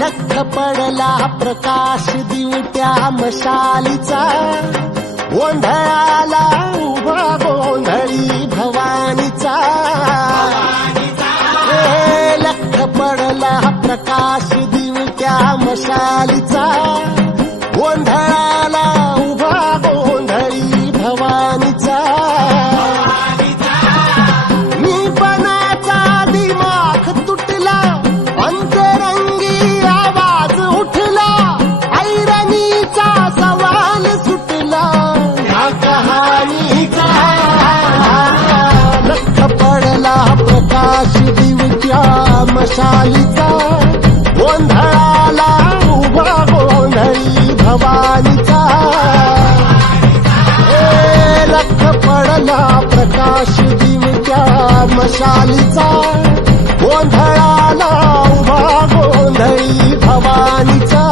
लख पडला प्रकाश दिवट्या मशालीचा, गोंधळाला उभा गोंधळी भवानीचा. लख पडला प्रकाश दिवट्या मशालीचा, गोंधळाला उभा गोंधळी भवानीचा. मी पणाचा दिमाग तुटला, अंतरंगी आवाज उठला, ऐरणीचा सवाल सुटला ह्या कहाणीचा. लख पडला प्रकाश दिवट्या मशालीचा, गोंधळाला उभा गोंधळी भवानीचा. लख पडला प्रकाश दिवट्या मशालीचा, गोंधळाला उभा गोंधळी भवानीचा.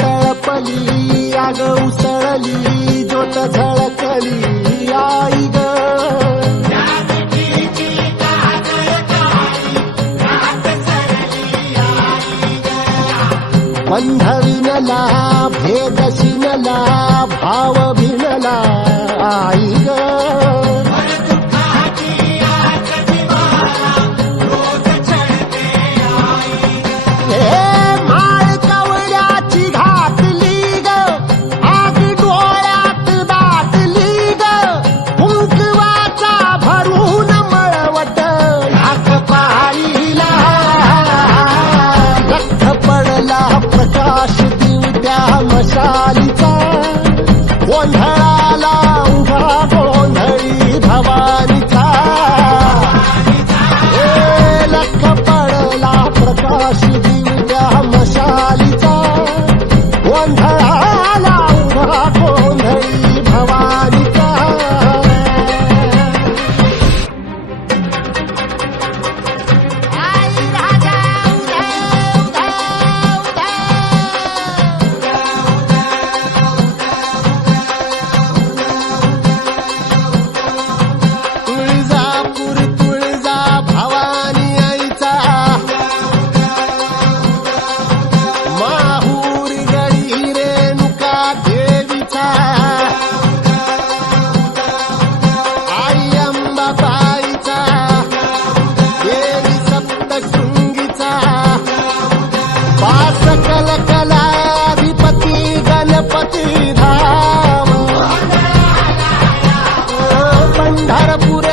तळपली आग उसळली, ज्योत झळकली आई ग. बंध विणला भेद शिनला, भाव भिनला आई ग. प्रकाश दिवट्या मशालीचा, गोंधळाला उभा गोंधळी भवानीचा. लख पडला प्रकाश दिवट्या मशालीचा, गोंधळाला उभा गोंधळी भवानीचा. सकल कलाधिपती गणपती धाम, पंढरपूर